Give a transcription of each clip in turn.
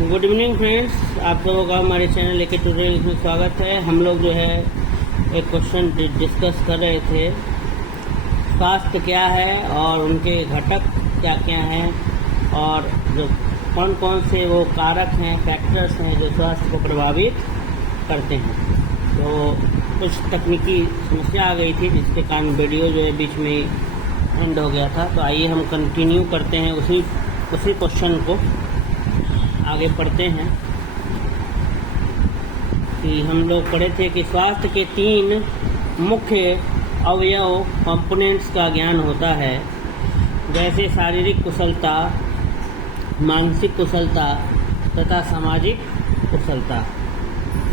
Good evening friends, आप लोगों का हमारे चैनल लेके ट्यूटोरियल में स्वागत है। हम लोग जो है एक क्वेश्चन डिस्कस कर रहे थे, स्वास्थ्य क्या है और उनके घटक क्या क्या हैं और जो कौन कौन से वो कारक हैं, फैक्टर्स हैं जो स्वास्थ्य को प्रभावित करते हैं। तो कुछ तकनीकी समस्या आ गई थी जिसके कारण वीडियो जो है बीच में एंड हो गया था। तो आइए हम कंटिन्यू करते हैं उसी क्वेश्चन को आगे पढ़ते हैं कि हम लोग पढ़े थे कि स्वास्थ्य के 3 मुख्य अवयव कंपोनेंट्स का ज्ञान होता है, जैसे शारीरिक कुशलता, मानसिक कुशलता तथा सामाजिक कुशलता।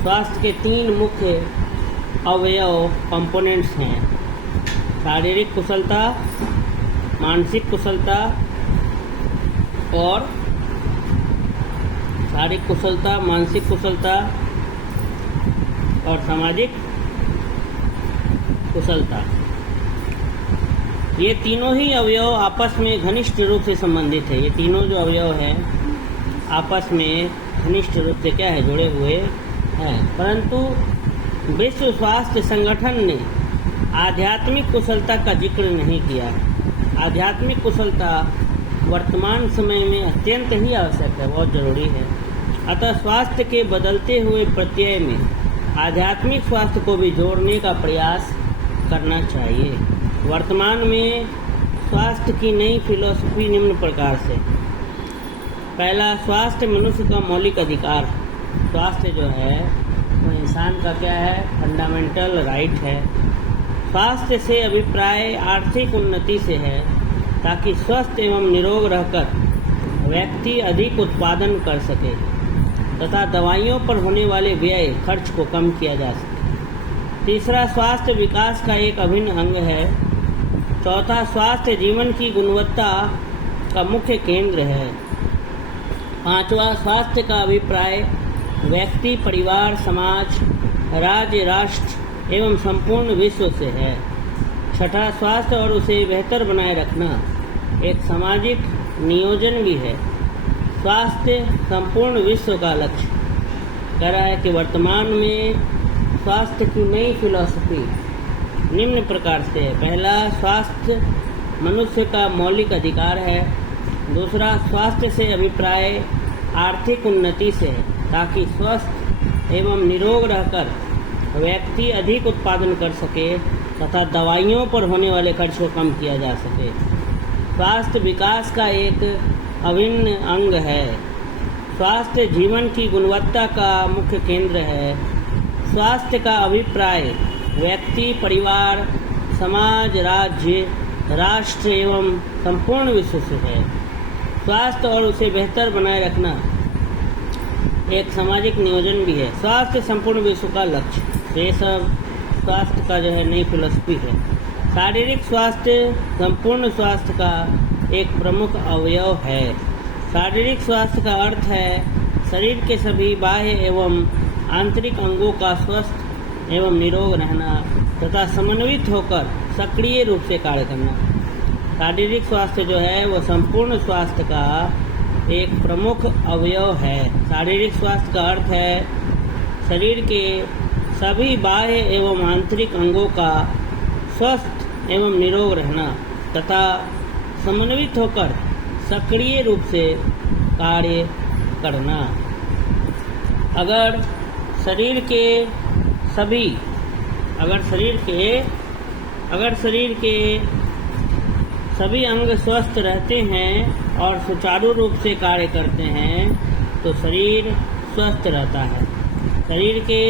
स्वास्थ्य के 3 मुख्य अवयव कंपोनेंट्स हैं: शारीरिक कुशलता, मानसिक कुशलता और शारीरिक कुशलता, मानसिक कुशलता और सामाजिक कुशलता। ये तीनों ही अवयव आपस में घनिष्ठ रूप से संबंधित है। ये तीनों जो अवयव हैं आपस में घनिष्ठ रूप से क्या है, जुड़े हुए हैं। परंतु विश्व स्वास्थ्य संगठन ने आध्यात्मिक कुशलता का जिक्र नहीं किया। आध्यात्मिक कुशलता वर्तमान समय में अत्यंत ही आवश्यक है, बहुत जरूरी है। अतः स्वास्थ्य के बदलते हुए प्रत्यय में आध्यात्मिक स्वास्थ्य को भी जोड़ने का प्रयास करना चाहिए। वर्तमान में स्वास्थ्य की नई फिलॉसफी निम्न प्रकार से: पहला, स्वास्थ्य मनुष्य का मौलिक अधिकार। स्वास्थ्य जो है वो इंसान का क्या है, फंडामेंटल राइट है। स्वास्थ्य से अभिप्राय आर्थिक उन्नति से है, ताकि स्वस्थ एवं निरोग रहकर व्यक्ति अधिक उत्पादन कर सके तथा दवाइयों पर होने वाले व्यय खर्च को कम किया जा सके। तीसरा, स्वास्थ्य विकास का एक अभिन्न अंग है। चौथा, स्वास्थ्य जीवन की गुणवत्ता का मुख्य केंद्र है। पांचवा, स्वास्थ्य का अभिप्राय व्यक्ति, परिवार, समाज, राज्य, राष्ट्र एवं संपूर्ण विश्व से है। छठा, स्वास्थ्य और उसे बेहतर बनाए रखना एक सामाजिक नियोजन भी है। स्वास्थ्य संपूर्ण विश्व का लक्ष्य। कह रहा है कि वर्तमान में स्वास्थ्य की नई फिलॉसफी निम्न प्रकार से है: पहला, स्वास्थ्य मनुष्य का मौलिक अधिकार है। दूसरा, स्वास्थ्य से अभिप्राय आर्थिक उन्नति से है, ताकि स्वस्थ एवं निरोग रहकर व्यक्ति अधिक उत्पादन कर सके तथा दवाइयों पर होने वाले खर्च को कम किया जा सके। स्वास्थ्य विकास का एक अभिन्न अंग है। स्वास्थ्य जीवन की गुणवत्ता का मुख्य केंद्र है। स्वास्थ्य का अभिप्राय व्यक्ति, परिवार, समाज, राज्य, राष्ट्र एवं संपूर्ण विश्व से है। स्वास्थ्य और उसे बेहतर बनाए रखना एक सामाजिक नियोजन भी है। स्वास्थ्य संपूर्ण विश्व का लक्ष्य। ये सब स्वास्थ्य का जो है नई फिलॉसफी है। शारीरिक स्वास्थ्य संपूर्ण स्वास्थ्य का एक प्रमुख अवयव है। शारीरिक स्वास्थ्य का अर्थ है शरीर के सभी बाह्य एवं आंतरिक अंगों का स्वस्थ एवं निरोग रहना तथा समन्वित होकर सक्रिय रूप से कार्य करना। शारीरिक स्वास्थ्य जो है वो संपूर्ण स्वास्थ्य का एक प्रमुख अवयव है। शारीरिक स्वास्थ्य का अर्थ है शरीर के सभी बाह्य एवं आंतरिक अंगों का स्वस्थ एवं निरोग रहना तथा समन्वित होकर सक्रिय रूप से कार्य करना। अगर शरीर के सभी अंग स्वस्थ रहते हैं और सुचारू रूप से कार्य करते हैं तो शरीर स्वस्थ रहता है। शरीर के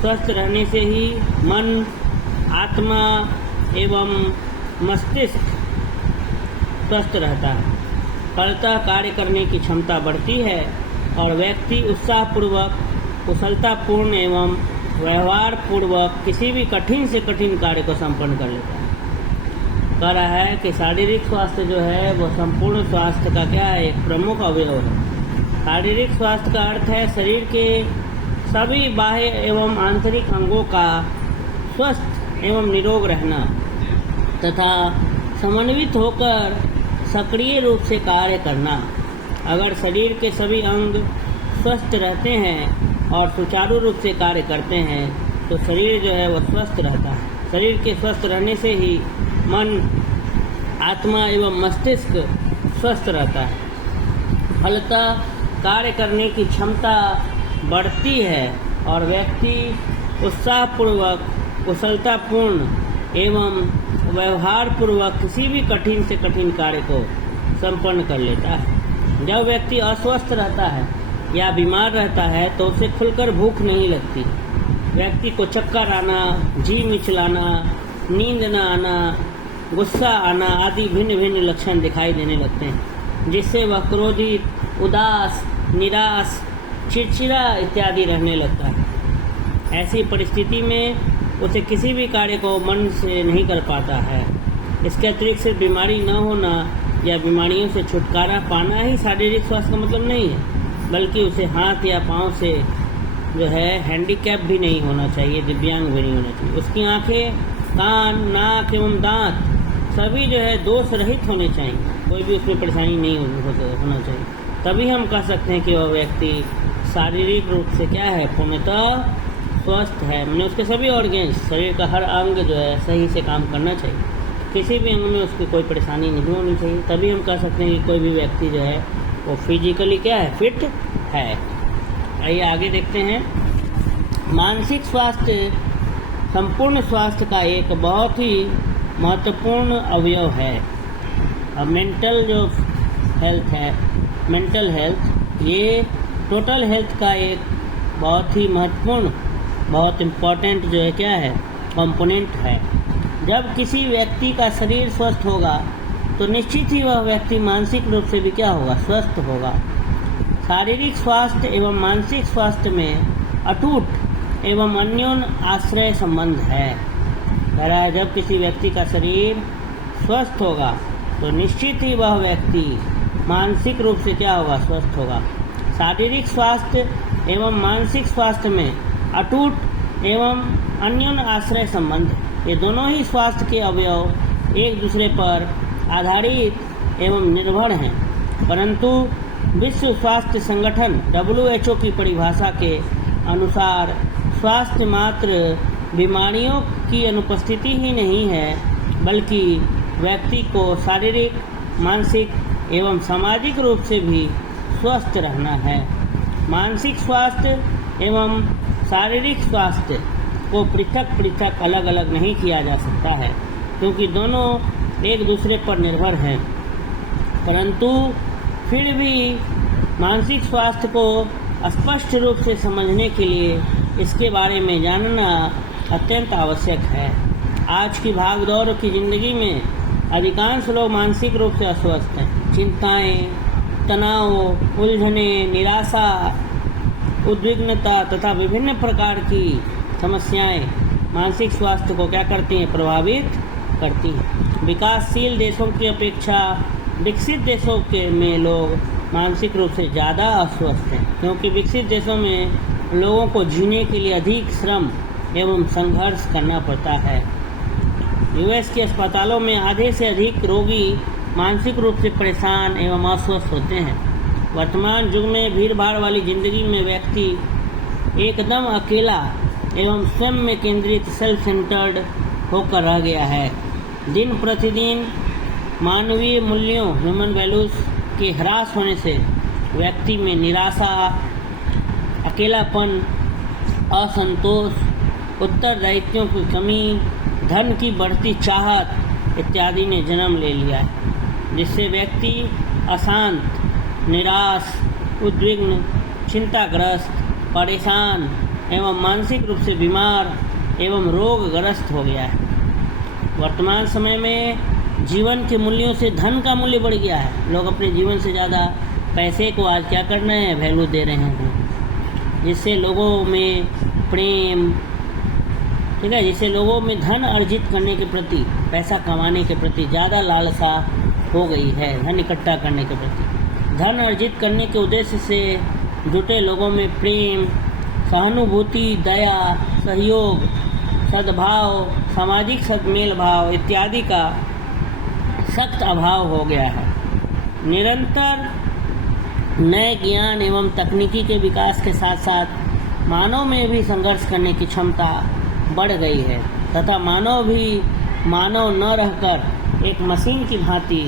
स्वस्थ रहने से ही मन, आत्मा एवं मस्तिष्क स्वस्थ रहता है। फलतः कार्य करने की क्षमता बढ़ती है और व्यक्ति उत्साहपूर्वक, कुशलतापूर्ण एवं व्यवहारपूर्वक किसी भी कठिन से कठिन कार्य को संपन्न कर लेता है। कह रहा है कि शारीरिक स्वास्थ्य जो है वो संपूर्ण स्वास्थ्य का क्या है, एक प्रमुख अवयव है। शारीरिक स्वास्थ्य का अर्थ है शरीर के सभी बाह्य एवं आंतरिक अंगों का स्वस्थ एवं निरोग रहना तथा समन्वित होकर सक्रिय रूप से कार्य करना। अगर शरीर के सभी अंग स्वस्थ रहते हैं और सुचारू रूप से कार्य करते हैं तो शरीर जो है वह स्वस्थ रहता है। शरीर के स्वस्थ रहने से ही मन, आत्मा एवं मस्तिष्क स्वस्थ रहता है। फलतः कार्य करने की क्षमता बढ़ती है और व्यक्ति उत्साहपूर्वक, कुशलतापूर्ण एवं व्यवहारपूर्वक किसी भी कठिन से कठिन कार्य को संपन्न कर लेता है। जब व्यक्ति अस्वस्थ रहता है या बीमार रहता है तो उसे खुलकर भूख नहीं लगती। व्यक्ति को चक्कर आना, जी मिचलाना, नींद न आना, गुस्सा आना आदि भिन्न भिन्न लक्षण दिखाई देने लगते हैं, जिससे वह क्रोधित, उदास, निराश, चिड़चिड़ा इत्यादि रहने लगता है। ऐसी परिस्थिति में उसे किसी भी कार्य को मन से नहीं कर पाता है। इसके अतिरिक्त सिर्फ बीमारी न होना या बीमारियों से छुटकारा पाना ही शारीरिक स्वास्थ्य का मतलब नहीं है, बल्कि उसे हाथ या पाँव से जो है हैंडीकैप भी नहीं होना चाहिए, दिव्यांग भी नहीं होना चाहिए। उसकी आँखें, कान, नाक एवं दांत सभी जो है दोष रहित होने चाहिए, कोई भी उसमें परेशानी नहीं होना चाहिए। तभी हम कह सकते हैं कि वह व्यक्ति शारीरिक रूप से क्या है, पूर्णतः स्वस्थ है। मैंने उसके सभी ऑर्गेन्स, शरीर का हर अंग जो है सही से काम करना चाहिए, किसी भी अंग में उसकी कोई परेशानी नहीं होनी चाहिए। तभी हम कह सकते हैं कि कोई भी व्यक्ति जो है वो फिजिकली क्या है, फिट है। आइए आगे देखते हैं। मानसिक स्वास्थ्य संपूर्ण स्वास्थ्य का एक बहुत ही महत्वपूर्ण अवयव है। अब मेंटल जो हेल्थ है, मेंटल हेल्थ, ये टोटल हेल्थ का एक बहुत ही महत्वपूर्ण, बहुत इम्पोर्टेंट जो है क्या है, कंपोनेंट है। जब किसी व्यक्ति का शरीर स्वस्थ होगा तो निश्चित ही वह व्यक्ति मानसिक रूप से भी क्या होगा, स्वस्थ होगा। शारीरिक स्वास्थ्य एवं मानसिक स्वास्थ्य में अटूट एवं अन्योन्य आश्रय संबंध है। कह रहा है जब किसी व्यक्ति का शरीर स्वस्थ होगा तो निश्चित ही वह व्यक्ति मानसिक रूप से क्या होगा, स्वस्थ होगा। शारीरिक स्वास्थ्य एवं मानसिक स्वास्थ्य में अटूट एवं अन्योन्य आश्रय संबंध, ये दोनों ही स्वास्थ्य के अवयव एक दूसरे पर आधारित एवं निर्भर हैं। परंतु विश्व स्वास्थ्य संगठन WHO की परिभाषा के अनुसार स्वास्थ्य मात्र बीमारियों की अनुपस्थिति ही नहीं है, बल्कि व्यक्ति को शारीरिक, मानसिक एवं सामाजिक रूप से भी स्वस्थ रहना है। मानसिक स्वास्थ्य एवं शारीरिक स्वास्थ्य को पृथक पृथक अलग अलग नहीं किया जा सकता है, क्योंकि दोनों एक दूसरे पर निर्भर हैं। परंतु फिर भी मानसिक स्वास्थ्य को स्पष्ट रूप से समझने के लिए इसके बारे में जानना अत्यंत आवश्यक है। आज की भागदौड़ की ज़िंदगी में अधिकांश लोग मानसिक रूप से अस्वस्थ हैं। चिंताएं, तनाव, उलझने, निराशा, उद्विग्नता तथा विभिन्न प्रकार की समस्याएं मानसिक स्वास्थ्य को क्या करती हैं, प्रभावित करती हैं। विकासशील देशों की अपेक्षा विकसित देशों के में लोग मानसिक रूप से ज़्यादा अस्वस्थ हैं, क्योंकि विकसित देशों में लोगों को जीने के लिए अधिक श्रम एवं संघर्ष करना पड़ता है। US के अस्पतालों में आधे से अधिक रोगी मानसिक रूप से परेशान एवं अस्वस्थ होते हैं। वर्तमान युग में भीड़ भाड़ वाली जिंदगी में व्यक्ति एकदम अकेला एवं स्वयं में केंद्रित, सेल्फ सेंटर्ड होकर रह गया है। दिन प्रतिदिन मानवीय मूल्यों, ह्यूमन वैल्यूज के ह्रास होने से व्यक्ति में निराशा, अकेलापन, असंतोष, उत्तरदायित्वों की कमी, धन की बढ़ती चाहत इत्यादि ने जन्म ले लिया है, जिससे व्यक्ति अशांत, निराश, उद्विग्न, चिंताग्रस्त, परेशान एवं मानसिक रूप से बीमार एवं रोगग्रस्त हो गया है। वर्तमान समय में जीवन के मूल्यों से धन का मूल्य बढ़ गया है। लोग अपने जीवन से ज़्यादा पैसे को आज क्या कर रहे हैं, वैल्यू दे रहे हैं, जिससे लोगों में प्रेम, ठीक है, जिससे लोगों में धन अर्जित करने के प्रति, पैसा कमाने के प्रति ज़्यादा लालसा हो गई है। धन इकट्ठा करने के प्रति, धन अर्जित करने के उद्देश्य से जुटे लोगों में प्रेम, सहानुभूति, दया, सहयोग, सद्भाव, सामाजिक सद्मेल भाव इत्यादि का सख्त अभाव हो गया है। निरंतर नए ज्ञान एवं तकनीकी के विकास के साथ साथ मानव में भी संघर्ष करने की क्षमता बढ़ गई है तथा मानव भी मानव न रहकर एक मशीन की भांति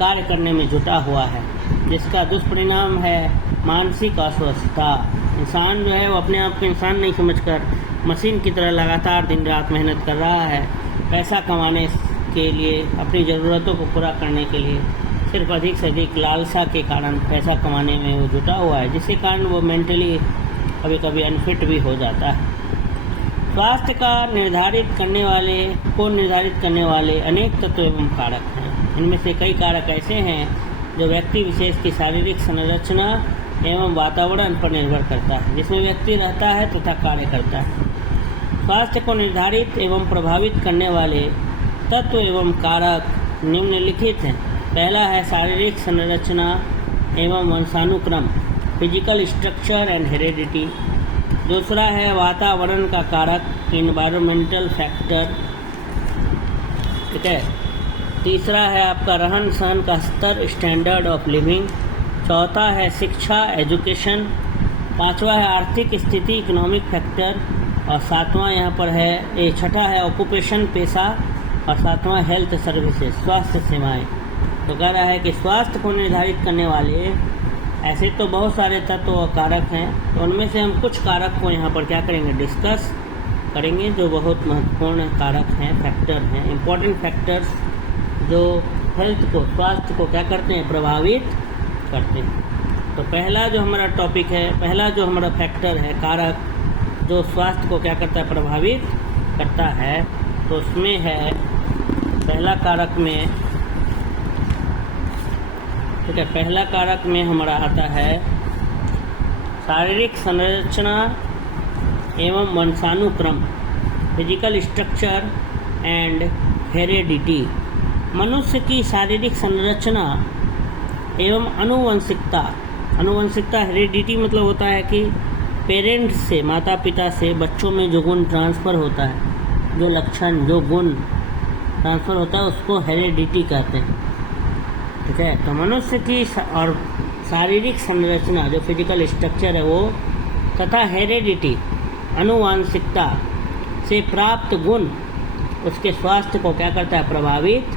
कार्य करने में जुटा हुआ है, जिसका दुष्परिणाम है मानसिक अस्वस्थता। इंसान जो है वो अपने आप को इंसान नहीं समझकर मशीन की तरह लगातार दिन रात मेहनत कर रहा है, पैसा कमाने के लिए, अपनी ज़रूरतों को पूरा करने के लिए सिर्फ अधिक से अधिक लालसा के कारण पैसा कमाने में वो जुटा हुआ है, जिसके कारण वो मेंटली कभी कभी अनफिट भी हो जाता है। स्वास्थ्य को निर्धारित करने वाले अनेक तत्व एवं कारक हैं। इनमें से कई कारक ऐसे हैं जो व्यक्ति विशेष की शारीरिक संरचना एवं वातावरण पर निर्भर करता है, जिसमें व्यक्ति रहता है तथा कार्य करता है। स्वास्थ्य को निर्धारित एवं प्रभावित करने वाले तत्व एवं कारक निम्नलिखित हैं। पहला है शारीरिक संरचना एवं वंशानुक्रम, फिजिकल स्ट्रक्चर एंड हेरेडिटी। दूसरा है वातावरण का कारक, इन्वायरमेंटल फैक्टर, ठीक है। तीसरा है आपका रहन सहन का स्तर, स्टैंडर्ड ऑफ लिविंग। चौथा है शिक्षा, एजुकेशन। पांचवा है आर्थिक स्थिति, इकोनॉमिक फैक्टर। और सातवां यहाँ पर है छठा है ऑक्यूपेशन, पेशा। और सातवां हेल्थ सर्विसेज, स्वास्थ्य सेवाएं। तो कह रहा है कि स्वास्थ्य को निर्धारित करने वाले ऐसे तो बहुत सारे तत्व और कारक हैं, तो उनमें से हम कुछ कारक को यहाँ पर क्या करेंगे, डिस्कस करेंगे, जो बहुत महत्वपूर्ण कारक हैं, फैक्टर हैं, इम्पोर्टेंट फैक्टर्स जो हेल्थ को, स्वास्थ्य को क्या करते हैं, प्रभावित करते हैं। तो पहला जो हमारा टॉपिक है, पहला जो हमारा फैक्टर है, कारक जो स्वास्थ्य को क्या करता है, प्रभावित करता है, तो उसमें है पहला कारक में, ठीक है, पहला कारक में हमारा आता है शारीरिक संरचना एवं वंशानुक्रम, फिजिकल स्ट्रक्चर एंड हेरेडिटी। मनुष्य की शारीरिक संरचना एवं आनुवंशिकता, आनुवंशिकता हेरेडिटी मतलब होता है कि पेरेंट्स से, माता पिता से बच्चों में जो गुण ट्रांसफ़र होता है, जो लक्षण, जो गुण ट्रांसफ़र होता है, उसको हेरेडिटी कहते हैं, ठीक है। तो मनुष्य की और शारीरिक संरचना जो फिजिकल स्ट्रक्चर है वो, तथा हेरेडिटी आनुवांशिकता से प्राप्त गुण उसके स्वास्थ्य को क्या करता है, प्रभावित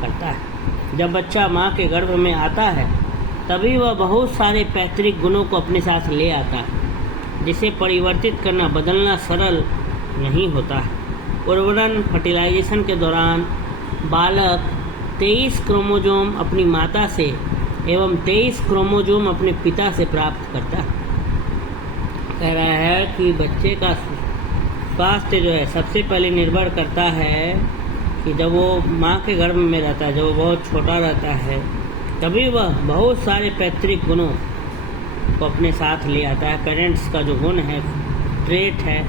करता है। जब बच्चा माँ के गर्भ में आता है तभी वह बहुत सारे पैतृक गुणों को अपने साथ ले आता है, जिसे परिवर्तित करना, बदलना सरल नहीं होता है। उर्वरन, फर्टिलाइजेशन के दौरान बालक 23 क्रोमोसोम अपनी माता से एवं 23 क्रोमोसोम अपने पिता से प्राप्त करता है। कह रहा है कि बच्चे का स्वास्थ्य जो है सबसे पहले निर्भर करता है कि जब वो माँ के गर्भ में रहता है, जब वो बहुत छोटा रहता है, तभी वह बहुत सारे पैतृक गुणों को अपने साथ ले आता है। पेरेंट्स का जो गुण है, ट्रेट है,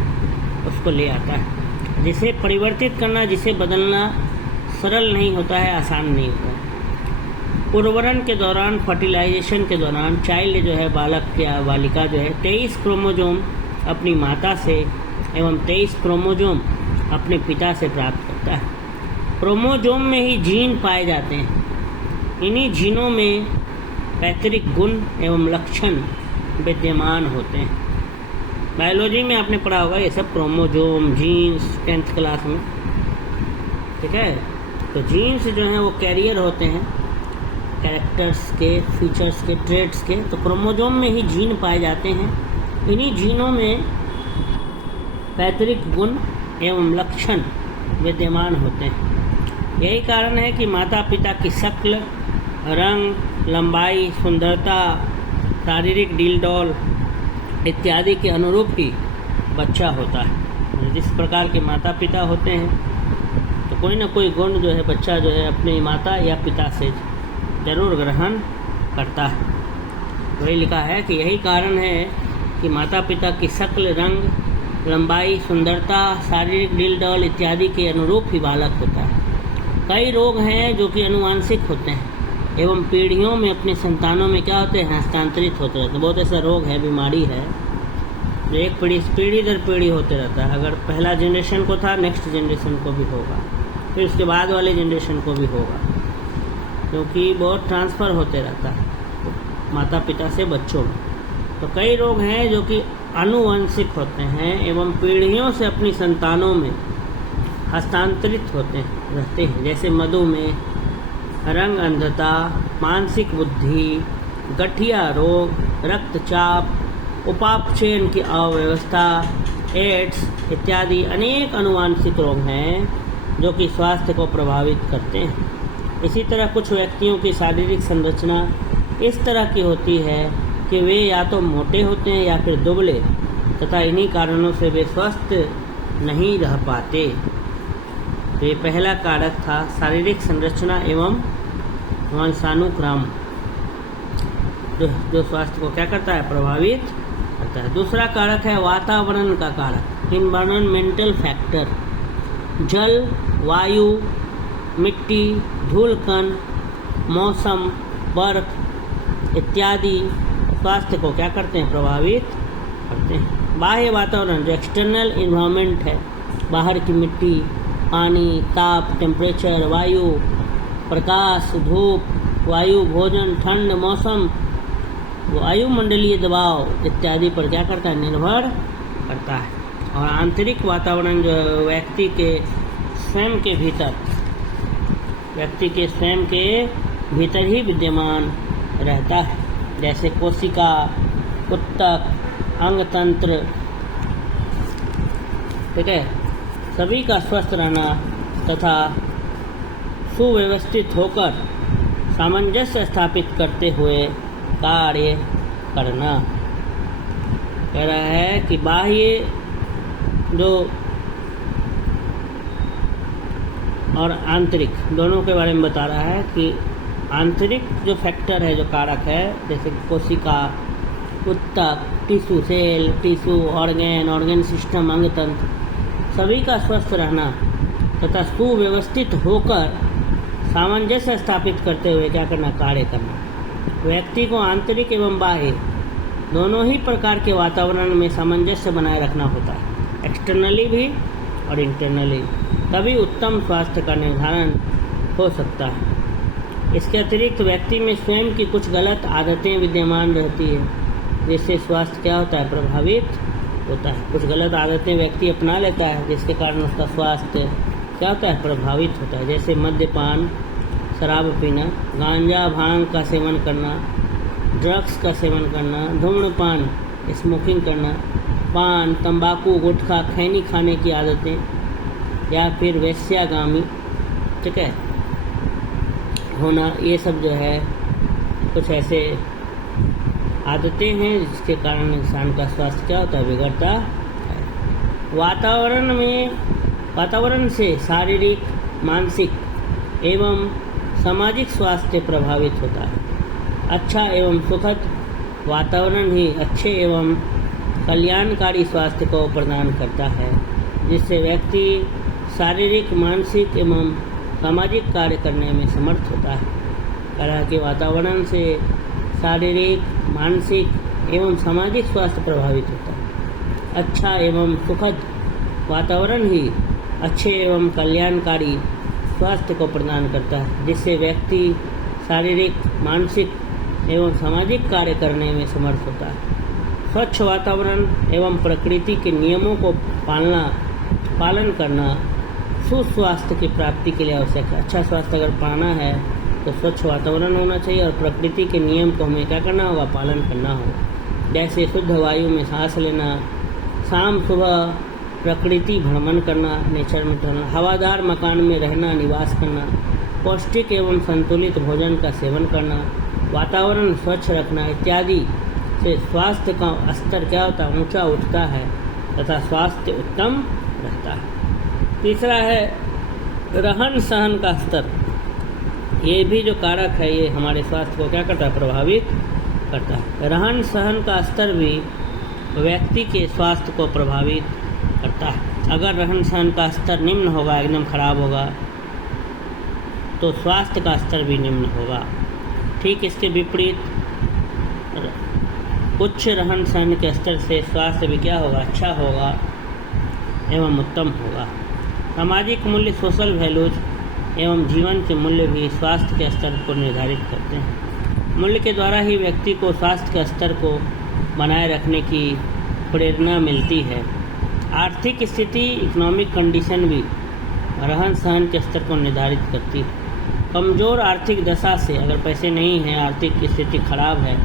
उसको ले आता है, जिसे परिवर्तित करना, जिसे बदलना सरल नहीं होता है, आसान नहीं होता है। उर्वरन के दौरान, फर्टिलाइजेशन के दौरान चाइल्ड जो है, बालक या बालिका जो है, 23 क्रोमोसोम अपनी माता से एवं 23 क्रोमोसोम अपने पिता से प्राप्त करता है। क्रोमोसोम में ही जीन पाए जाते हैं। इन्हीं जीनों में पैतृक गुण एवं लक्षण विद्यमान होते हैं। बायोलॉजी में आपने पढ़ा होगा ये सब, क्रोमोसोम, जीन्स, 10th क्लास में, ठीक है। तो जीन्स जो हैं वो कैरियर होते हैं कैरेक्टर्स के, फीचर्स के, ट्रेट्स के। तो क्रोमोसोम में ही जीन पाए जाते हैं। इन्हीं जीनों में पैतृक गुण एवं लक्षण विद्यमान होते हैं। यही कारण है कि माता पिता की शक्ल, रंग, लंबाई, सुंदरता, शारीरिक डील डॉल इत्यादि के अनुरूप ही बच्चा होता है। जिस प्रकार के माता पिता होते हैं तो कोई ना कोई गुण जो है बच्चा जो है अपनी माता या पिता से जरूर ग्रहण करता है। वही लिखा है कि यही कारण है कि माता पिता की शक्ल, रंग, लंबाई, सुंदरता, शारीरिक डील डॉल इत्यादि के अनुरूप ही बालक होता है। कई रोग हैं जो कि अनुवांशिक होते हैं एवं पीढ़ियों में अपने संतानों में क्या होते हैं, हस्तांतरित होते रहते हैं। बहुत ऐसा रोग है, बीमारी है जो एक पीढ़ी दर पीढ़ी होते रहता है। अगर पहला जनरेशन को था, नेक्स्ट जनरेशन को भी होगा, फिर उसके बाद वाले जनरेशन को भी होगा, क्योंकि बहुत ट्रांसफ़र होते रहता है। माता पिता से बच्चों में। तो कई रोग हैं जो कि आनुवंशिक होते हैं एवं पीढ़ियों से अपनी संतानों में हस्तांतरित होते रहते हैं, जैसे मधुमेह, रंग अंधता, मानसिक बुद्धि, गठिया रोग, रक्तचाप, उपापचयन की अव्यवस्था, एड्स इत्यादि अनेक आनुवंशिक रोग हैं जो कि स्वास्थ्य को प्रभावित करते हैं। इसी तरह कुछ व्यक्तियों की शारीरिक संरचना इस तरह की होती है कि वे या तो मोटे होते हैं या फिर दुबले, तथा इन्हीं कारणों से वे स्वस्थ नहीं रह पाते। तो ये पहला कारक था शारीरिक संरचना एवं वंशानुक्रम, जो स्वास्थ्य को क्या करता है, प्रभावित करता है। दूसरा कारक है वातावरण का कारक, इन्वायरमेंटल फैक्टर। जल, वायु, मिट्टी, धूलकण, मौसम, बर्फ इत्यादि स्वास्थ्य को क्या करते हैं, प्रभावित करते हैं। बाह्य वातावरण जो एक्सटर्नल इन्वायरमेंट है, बाहर की मिट्टी, पानी, ताप, टेम्परेचर, वायु, प्रकाश, धूप, वायु, भोजन, ठंड, मौसम, वायुमंडलीय दबाव इत्यादि पर क्या करता है, निर्भर करता है। और आंतरिक वातावरण जो व्यक्ति के स्वयं के भीतर ही विद्यमान रहता है, जैसे कोशिका, उत्तक, अंगतंत्र, ठीक है, सभी का स्वस्थ रहना तथा सुव्यवस्थित होकर सामंजस्य स्थापित करते हुए कार्य करना। कह रहा है कि बाह्य जो और आंतरिक दोनों के बारे में बता रहा है कि आंतरिक जो फैक्टर है, जो कारक है, जैसे कोशिका, उत्तक, tissue cell, tissue, organ system, अंगतंत्र, सभी का स्वस्थ रहना तथा सुव्यवस्थित होकर सामंजस्य स्थापित करते हुए क्या करना, कार्य करना। व्यक्ति को आंतरिक एवं बाह्य दोनों ही प्रकार के वातावरण में सामंजस्य बनाए रखना होता है, एक्सटर्नली भी और इंटरनली, तभी उत्तम स्वास्थ्य का निर्धारण हो सकता है। इसके अतिरिक्त व्यक्ति में स्वयं की कुछ गलत आदतें विद्यमान रहती है, जिससे स्वास्थ्य क्या होता है, प्रभावित होता है। कुछ गलत आदतें व्यक्ति अपना लेता है, जिसके कारण उसका स्वास्थ्य क्या होता है, प्रभावित होता है। जैसे मद्यपान, शराब पीना, गांजा भांग का सेवन करना, ड्रग्स का सेवन करना, धूम्रपान, स्मोकिंग करना, पान, तंबाकू, गुटखा, खैनी खाने की आदतें, या फिर वेश्यागामी, ठीक है, होना, ये सब जो है कुछ ऐसे आदतें हैं जिसके कारण इंसान का स्वास्थ्य क्या होता है, बिगड़ता है। वातावरण से शारीरिक, मानसिक एवं सामाजिक स्वास्थ्य प्रभावित होता है। अच्छा एवं सुखद वातावरण ही अच्छे एवं कल्याणकारी स्वास्थ्य को प्रदान करता है, जिससे व्यक्ति शारीरिक, मानसिक एवं सामाजिक कार्य करने में समर्थ होता है। तरह के वातावरण से शारीरिक, मानसिक एवं सामाजिक स्वास्थ्य प्रभावित होता है। अच्छा एवं सुखद वातावरण ही अच्छे एवं कल्याणकारी स्वास्थ्य को प्रदान करता है, जिससे व्यक्ति शारीरिक, मानसिक एवं सामाजिक कार्य करने में समर्थ होता है। स्वच्छ वातावरण एवं प्रकृति के नियमों को पालन करना सुस्वास्थ्य की प्राप्ति के लिए आवश्यक है। अच्छा स्वास्थ्य अगर पाना है तो स्वच्छ वातावरण होना चाहिए और प्रकृति के नियम को हमें क्या करना होगा, पालन करना होगा। जैसे शुद्ध वायु में सांस लेना, शाम सुबह प्रकृति भ्रमण करना, नेचर में टहलना, हवादार मकान में रहना, निवास करना, पौष्टिक एवं संतुलित भोजन का सेवन करना, वातावरण स्वच्छ रखना इत्यादि से स्वास्थ्य का स्तर क्या होता है, ऊंचा उठता है तथा स्वास्थ्य उत्तम रहता है। तीसरा है रहन सहन का स्तर। ये भी जो कारक है ये हमारे स्वास्थ्य को क्या करता है, प्रभावित करता है। रहन सहन का स्तर भी व्यक्ति के स्वास्थ्य को प्रभावित करता है। अगर रहन सहन का स्तर निम्न होगा, एकदम खराब होगा, तो स्वास्थ्य का स्तर भी निम्न होगा। ठीक इसके विपरीत उच्च रहन सहन के स्तर से स्वास्थ्य भी क्या होगा, अच्छा होगा एवं उत्तम होगा। सामाजिक मूल्य, सोशल वैल्यूज एवं जीवन के मूल्य भी स्वास्थ्य के स्तर को निर्धारित करते हैं। मूल्य के द्वारा ही व्यक्ति को स्वास्थ्य के स्तर को बनाए रखने की प्रेरणा मिलती है। आर्थिक स्थिति, इकोनॉमिक कंडीशन भी रहन सहन के स्तर को निर्धारित करती है। कमज़ोर आर्थिक दशा से, अगर पैसे नहीं हैं, आर्थिक स्थिति खराब है,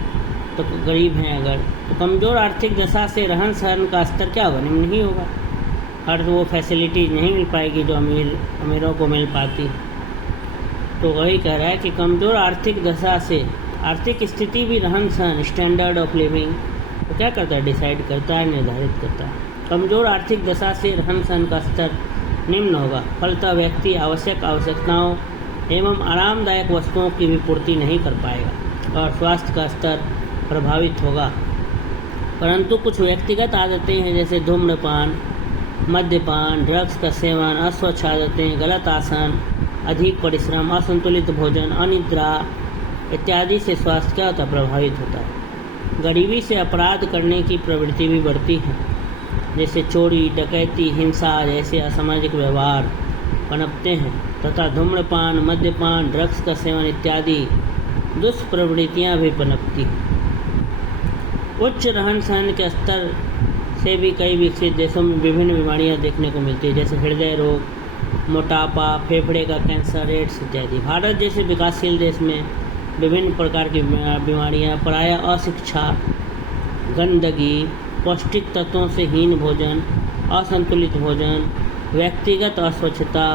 तो गरीब हैं अगर, तो कमज़ोर आर्थिक दशा से रहन सहन का स्तर क्या होगा? निम्न ही होगा। हर वो फैसिलिटीज़ नहीं मिल पाएगी जो अमीरों को मिल पाती। तो वही कह रहा है कि कमज़ोर आर्थिक दशा से आर्थिक स्थिति भी रहन सहन, स्टैंडर्ड ऑफ लिविंग तो क्या करता है? डिसाइड करता है, निर्धारित करता है। कमज़ोर आर्थिक दशा से रहन सहन का स्तर निम्न होगा। फलतः व्यक्ति आवश्यकताओं एवं आरामदायक वस्तुओं की भी पूर्ति नहीं कर पाएगा और स्वास्थ्य का स्तर प्रभावित होगा। परंतु कुछ व्यक्तिगत आदतें हैं, जैसे धूम्रपान, मद्यपान, ड्रग्स का सेवन, अस्वच्छ आदतें, गलत आसन, अधिक परिश्रम, असंतुलित भोजन, अनिद्रा इत्यादि से स्वास्थ्य क्या होता है? प्रभावित होता है। गरीबी से अपराध करने की प्रवृत्ति भी बढ़ती है, जैसे चोरी, डकैती, हिंसा जैसे असामाजिक व्यवहार पनपते हैं तथा धूम्रपान, मद्यपान, ड्रग्स का सेवन इत्यादि दुष्प्रवृत्तियाँ भी पनपती हैं। उच्च रहन सहन के स्तर से भी कई विकसित देशों में विभिन्न बीमारियां देखने को मिलती है, जैसे हृदय रोग, मोटापा, फेफड़े का कैंसर, एड्स इत्यादि। भारत जैसे विकासशील देश में विभिन्न प्रकार की बीमारियां प्रायः अशिक्षा, गंदगी, पौष्टिक तत्वों से हीन भोजन, असंतुलित भोजन, व्यक्तिगत अस्वच्छता,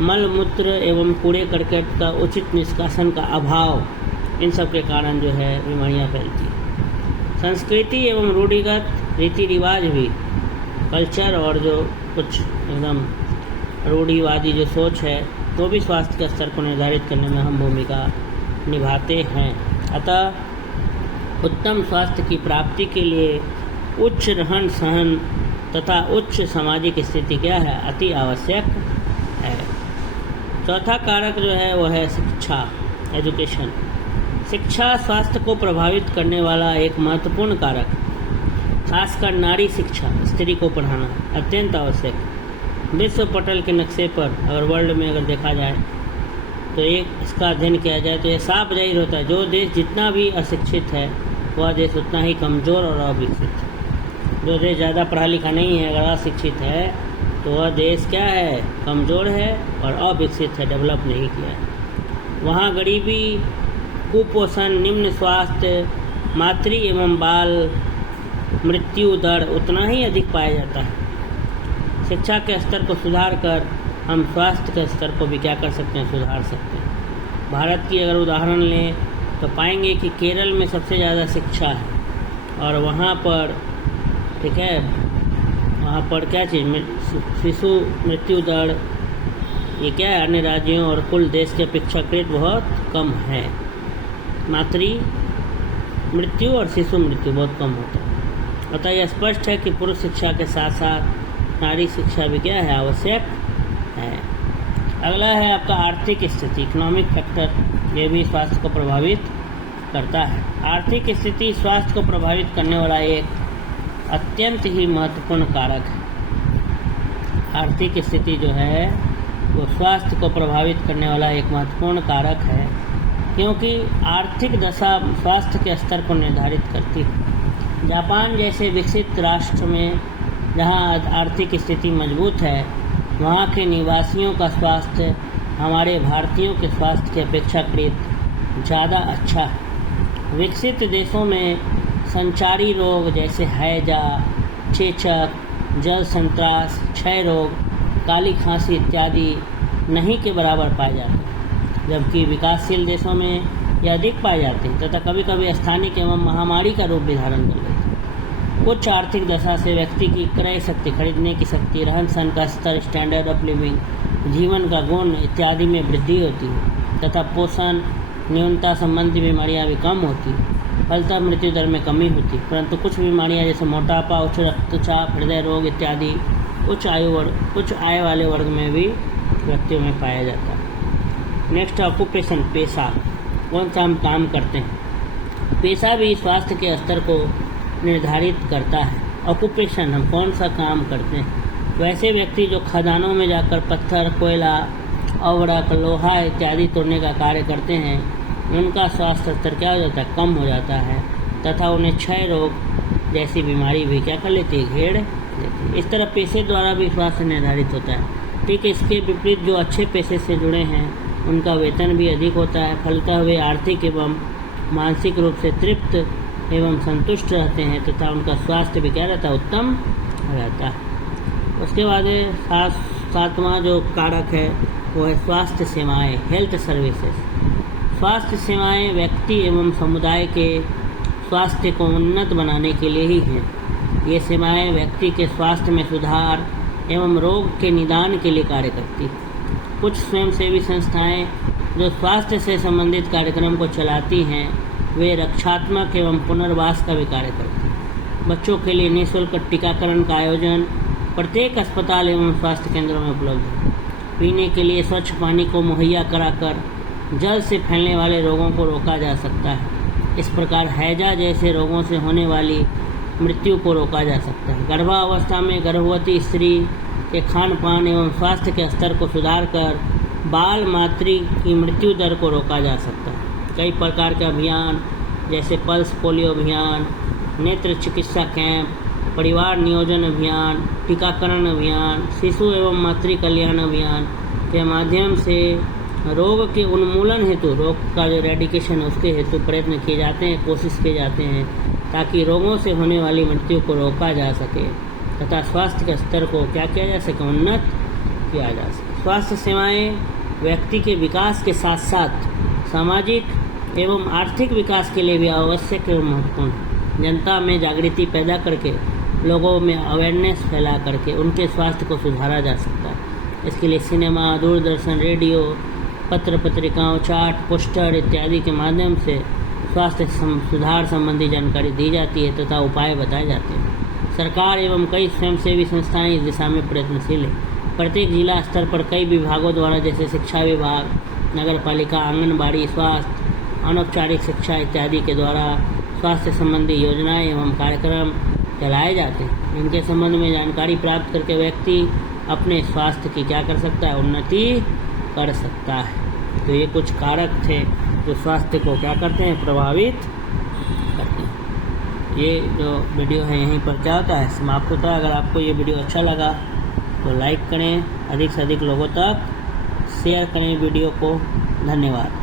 मल मूत्र एवं कूड़े करकट का उचित निष्कासन का अभाव, इन सब के कारण जो है बीमारियां फैलती हैं। संस्कृति एवं रूढ़िगत रीति रिवाज भी, कल्चर और जो कुछ एकदम रूढ़िवादी जो सोच है, वो भी स्वास्थ्य के स्तर को निर्धारित करने में अहम भूमिका निभाते हैं। अतः उत्तम स्वास्थ्य की प्राप्ति के लिए उच्च रहन सहन तथा उच्च सामाजिक स्थिति क्या है? अति आवश्यक है। चौथा कारक जो है वो है शिक्षा, एजुकेशन। शिक्षा स्वास्थ्य को प्रभावित करने वाला एक महत्वपूर्ण कारक, खासकर नारी शिक्षा, स्त्री को पढ़ाना अत्यंत आवश्यक है। विश्व पटल के नक्शे पर अगर वर्ल्ड में अगर देखा जाए तो एक इसका अध्ययन किया जाए तो यह साफ जाहिर होता है, जो देश जितना भी अशिक्षित है वह देश उतना ही कमज़ोर और अविकसित है। जो देश ज़्यादा पढ़ा लिखा नहीं है, अगर अशिक्षित है, तो वह देश क्या है? कमज़ोर है और अविकसित है, डेवलप नहीं किया है। वहाँ गरीबी, कुपोषण, निम्न स्वास्थ्य, मातृ एवं बाल मृत्यु दर उतना ही अधिक पाया जाता है। शिक्षा के स्तर को सुधार कर हम स्वास्थ्य के स्तर को भी क्या कर सकते हैं? सुधार सकते हैं। भारत की अगर उदाहरण लें तो पाएंगे कि केरल में सबसे ज़्यादा शिक्षा है और वहाँ पर ठीक है, वहाँ पर क्या चीज़, शिशु मृत्यु दर ये क्या है? अन्य राज्यों और कुल देश के अपेक्षाकृत बहुत कम है। मातृ मृत्यु और शिशु मृत्यु बहुत कम होता है। अतः यह स्पष्ट है कि पुरुष शिक्षा के साथ साथ नारी शिक्षा भी क्या है? आवश्यक है। अगला है आपका आर्थिक स्थिति, इकोनॉमिक फैक्टर। ये भी स्वास्थ्य को प्रभावित करता है। आर्थिक स्थिति स्वास्थ्य को प्रभावित करने वाला एक अत्यंत ही महत्वपूर्ण कारक है। आर्थिक स्थिति जो है वो स्वास्थ्य को प्रभावित करने वाला एक महत्वपूर्ण कारक है, क्योंकि आर्थिक दशा स्वास्थ्य के स्तर को निर्धारित करती है। जापान जैसे विकसित राष्ट्र में जहां आर्थिक स्थिति मजबूत है, वहां के निवासियों का स्वास्थ्य हमारे भारतीयों के स्वास्थ्य की अपेक्षाकृत ज़्यादा अच्छा है। विकसित देशों में संचारी रोग जैसे हैजा, चेचक, जल संत्रास, क्षय रोग, काली खांसी इत्यादि नहीं के बराबर पाए जाते हैं, जबकि विकासशील देशों में यह अधिक पाए जाते हैं तथा कभी कभी स्थानिक एवं महामारी का रूप भी धारण कर लेते हैं। उच्च आर्थिक दशा से व्यक्ति की क्रय शक्ति, खरीदने की शक्ति, रहन सहन का स्तर, स्टैंडर्ड ऑफ लिविंग, जीवन का गुण इत्यादि में वृद्धि होती है तथा पोषण न्यूनता संबंधी बीमारियां भी कम होती हैं। फलतः मृत्यु दर में कमी होती है। परंतु कुछ बीमारियां जैसे मोटापा, उच्च रक्तचाप, हृदय रोग इत्यादि उच्च आय वाले वर्ग में भी व्यक्तियों में पाया जाता है। नेक्स्ट ऑक्यूपेशन, पेशा। कौन सा हम काम करते हैं? पेशा भी स्वास्थ्य के स्तर को निर्धारित करता है। ऑक्यूपेशन, हम कौन सा काम करते हैं। वैसे व्यक्ति जो खदानों में जाकर पत्थर, कोयला, अवड़क, लोहा इत्यादि तोड़ने का कार्य करते हैं, उनका स्वास्थ्य स्तर क्या हो जाता है, कम हो जाता है, तथा उन्हें क्षय रोग जैसी बीमारी भी क्या कर लेती है, घेर लेती है। इस तरह पेशे द्वारा भी स्वास्थ्य निर्धारित होता है। ठीक है, इसके विपरीत जो अच्छे पेशे से जुड़े हैं उनका वेतन भी अधिक होता है, फलतः वे आर्थिक एवं मानसिक रूप से तृप्त एवं संतुष्ट रहते हैं तथा उनका स्वास्थ्य भी क्या रहता है, उत्तम रहता है। उसके बाद सातवां जो कारक है वो है स्वास्थ्य सेवाएं, हेल्थ सर्विसेज। स्वास्थ्य सेवाएं व्यक्ति एवं समुदाय के स्वास्थ्य को उन्नत बनाने के लिए ही हैं। ये सेवाएं व्यक्ति के स्वास्थ्य में सुधार एवं रोग के निदान के लिए कार्य करती हैं। कुछ स्वयंसेवी संस्थाएं जो स्वास्थ्य से संबंधित कार्यक्रम को चलाती हैं वे रक्षात्मक एवं पुनर्वास का भी कार्य करती हैं। बच्चों के लिए निःशुल्क टीकाकरण का आयोजन प्रत्येक अस्पताल एवं स्वास्थ्य केंद्रों में उपलब्ध है। पीने के लिए स्वच्छ पानी को मुहैया कराकर जल से फैलने वाले रोगों को रोका जा सकता है। इस प्रकार हैजा जैसे रोगों से होने वाली मृत्यु को रोका जा सकता है। गर्भावस्था में गर्भवती स्त्री के खान पान एवं स्वास्थ्य के स्तर को सुधार कर बाल मातृ की मृत्यु दर को रोका जा सकता है। कई प्रकार के अभियान जैसे पल्स पोलियो अभियान, नेत्र चिकित्सा कैंप, परिवार नियोजन अभियान, टीकाकरण अभियान, शिशु एवं मातृ कल्याण अभियान के माध्यम से रोग के उन्मूलन हेतु, रोग का जो रेडिकेशन है उसके हेतु प्रयत्न किए जाते हैं, कोशिश किए जाते हैं ताकि रोगों से होने वाली मृत्यु को रोका जा सके तथा स्वास्थ्य के स्तर को क्या किया जा सके, उन्नत किया जा सके। स्वास्थ्य सेवाएं व्यक्ति के विकास के साथ साथ सामाजिक एवं आर्थिक विकास के लिए भी आवश्यक एवं महत्वपूर्ण है। जनता में जागृति पैदा करके, लोगों में अवेयरनेस फैला करके उनके स्वास्थ्य को सुधारा जा सकता है। इसके लिए सिनेमा, दूरदर्शन, रेडियो, पत्र पत्रिकाओं, चार्ट, पोस्टर इत्यादि के माध्यम से स्वास्थ्य सुधार संबंधी जानकारी दी जाती है तथा उपाय बताए जाते हैं। सरकार एवं कई स्वयंसेवी संस्थाएं इस दिशा में प्रयत्नशील है। प्रत्येक जिला स्तर पर कई विभागों द्वारा जैसे शिक्षा विभाग, नगर पालिका, आंगनबाड़ी, स्वास्थ्य, अनौपचारिक शिक्षा इत्यादि के द्वारा स्वास्थ्य संबंधी योजनाएं एवं कार्यक्रम चलाए जाते हैं। इनके संबंध में जानकारी प्राप्त करके व्यक्ति अपने स्वास्थ्य की क्या कर सकता है, उन्नति कर सकता है। तो ये कुछ कारक थे जो स्वास्थ्य को क्या करते हैं, प्रभावित करते हैं। ये जो वीडियो है यहीं पर क्या होता है, समाप्त होता है। अगर आपको ये वीडियो अच्छा लगा तो लाइक करें, अधिक से अधिक लोगों तक शेयर करें वीडियो को। धन्यवाद।